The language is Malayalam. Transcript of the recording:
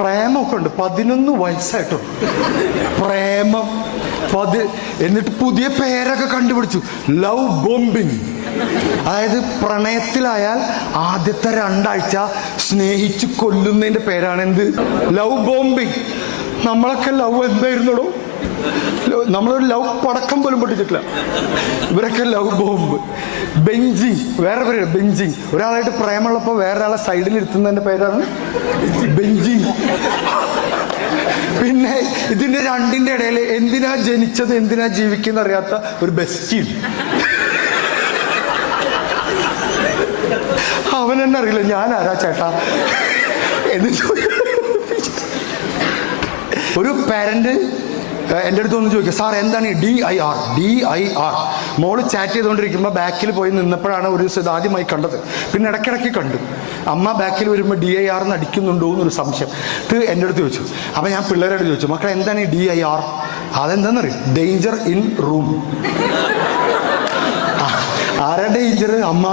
പ്രേമൊക്കെ ഉണ്ട്. 11 വയസ്സായിട്ടോ പ്രേമം. എന്നിട്ട് പുതിയ പേരൊക്കെ കണ്ടുപിടിച്ചു, ലവ് ബോംബിങ്. അതായത് പ്രണയത്തിലായാൽ ആദ്യത്തെ 2 ആഴ്ച സ്നേഹിച്ച് കൊല്ലുന്നതിന്റെ പേരാണ് എന്ത്? Love bombing. നമ്മളൊക്കെ ലവ് എന്തായിരുന്നോ? നമ്മളൊരു ലവ് പടക്കം പോലും പൊട്ടിച്ചിട്ടില്ല. ഇവരൊക്കെ ലവ് ബോംബ്. ബെഞ്ചിങ്, വേറെ പേര് ബെഞ്ചിങ്. ഒരാളായിട്ട് പ്രേമുള്ളപ്പോൾ വേറൊരാളെ സൈഡിൽ ഇരുത്തുന്നതിന്റെ പേരാണ് ബെഞ്ചിങ്. പിന്നെ ഇതിന്റെ രണ്ടിന്റെ ഇടയിൽ എന്തിനാ ജനിച്ചത് എന്തിനാ ജീവിക്കുന്ന അറിയാത്ത ഒരു ബെസ്റ്റി. അവൻ തന്നെ അറിയില്ല ഞാൻ ആരാ ചേട്ടാ എന്ന്. ഒരു പാരന്റ് എൻ്റെ അടുത്ത് ഒന്ന് ചോദിക്കുക, സാർ എന്താണ് ഈ DIR? മോള് ചാറ്റ് ചെയ്തുകൊണ്ടിരിക്കുമ്പോൾ ബാക്കിൽ പോയി നിന്നപ്പോഴാണ് ഒരു ദിവസം ഇത് ആദ്യമായി കണ്ടത്. പിന്നെ ഇടയ്ക്കിടയ്ക്ക് കണ്ടു. അമ്മ ബാക്കിൽ വരുമ്പോൾ DIR എന്ന് അടിക്കുന്നുണ്ടോ എന്നൊരു സംശയം. ഇത് എൻ്റെ അടുത്ത് ചോദിച്ചു. അപ്പം ഞാൻ പിള്ളേരോട് ചോദിച്ചു, മക്കളെ എന്താണ് ഈ DIR? അതെന്താണെന്നറിയും, ഡേഞ്ചർ ഇൻ റൂം. ആരാ ഡേഞ്ചർ? അമ്മ.